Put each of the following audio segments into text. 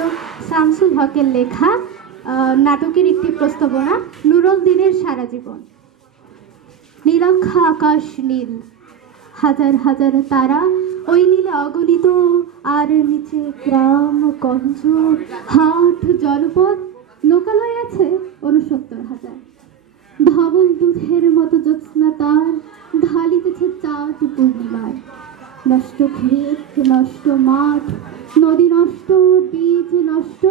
প্রিয় শামসুল হকের লেখা নাটকের একটি প্রস্তাবনা, নুরুল দিনের সারা জীবন। নীলাক্ষা আকাশ নীল, হাজার হাজার তারা ওই নীলে অগণিত, আর নিচে গ্রাম গঞ্জ হাট জনপদ, লোকালয় আছে ৬৯,০০০। ধবল দুধের মতো জ্যোৎস্না তার ঢালিতেছে চাঁদ পূর্ণিমায়। নষ্ট ক্ষেত, নষ্ট মাঠ, নদী নষ্ট, বীজ নষ্ট,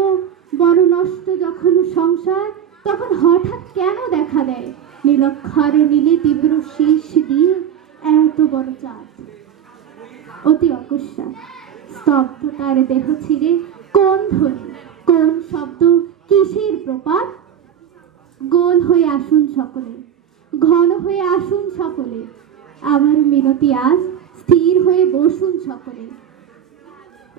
বড় নষ্ট যখন সংসার, তখন হঠাৎ কেন দেখা দেয় নীলক্ষার নীলে তীব্র শীষ দিয়ে এত বড় চাঁদ? অতি অকস্মাৎ স্তব্ধ তার দেহ ছিঁড়ে কোন ধ্বনি, কোন শব্দ, কিসের প্রপাত? গোল হয়ে আসুন সকলে, ঘন হয়ে আসুন সকলে, আমার মিনতি আজ স্থির হয়ে বসুন সকলে।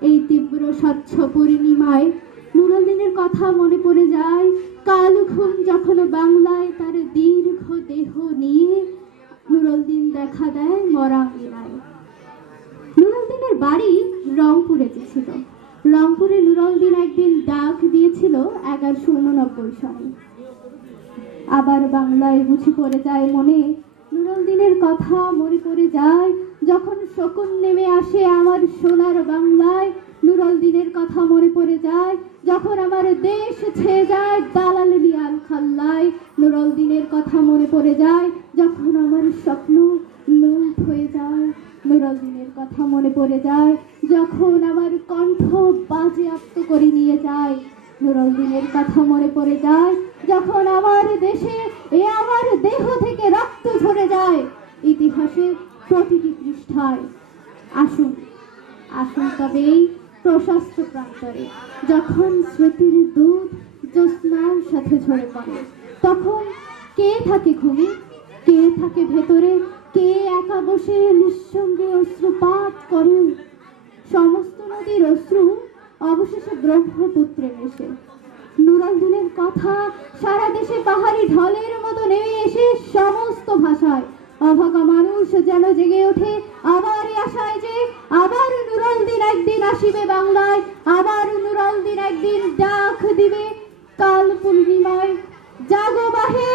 এই তীব্র স্বচ্ছ পূর্ণিমায় নুরুল দিনের কথা মনে পড়ে যায়। কাল ঘুম যখন বাংলায় তার দীর্ঘ দেহ নিয়ে নুরুল দিন দেখা দেয় মরা মিনায়। নুরুল দিনের বাড়ি রংপুরে ছিল। রংপুরে নুরুল দিন একদিন ডাক দিয়েছিল ১১৮৯ সালে। আবার বাংলায় বুঝে পড়ে যায় মনে, নুরুল দিনের কথা মনে পড়ে যায় যখন শকুন নেমে আসে আমার সোনার বাংলায়। নুরুল দিনের কথা মনে পড়ে যায় যখন আমার দেশ ছেয়ে যায় দালাল লিয়াল খাল্লায়। নুরুল দিনের কথা মনে পড়ে যায় যখন আমার স্বপ্ন লুট হয়ে যায়। নুরুল দিনের কথা মনে পড়ে যায় যখন আমার কণ্ঠ বাজেয়াপ্ত করে নিয়ে যায়। নুরুল দিনের কথা মনে পড়ে যায় যখন আমার দেশে আমার দেহ থেকে রক্ত ঝরে যায় ইতিহাসের প্রতিটি পৃষ্ঠায়। আসুন আসুন তবে এই প্রশস্ত প্রান্তরে, যখন স্মৃতির দুধ জ্যোৎস্নার সাথে ঝরে পড়ে, তখন কে থাকে ঘুমে, কে থাকে ভেতরে, কে একা বসে নিঃসঙ্গে অশ্রুপাত করে? সমস্ত নদীর অশ্রু অবশেষে ব্রহ্মপুত্রে মেশে। নুরুল দিনের কথা সারা দেশে পাহাড়ি ঢলের মতো নেমে এসে সমস্ত ভাষায় অভাগা মানুষ যেন জেগে ওঠে আবার আশায় যে আবার নুরুল দিন একদিন আসিবে বাংলায়, আবার নুরুল দিন একদিন ডাক দিবে কাল পূর্ণিমায়। জাগো বাহে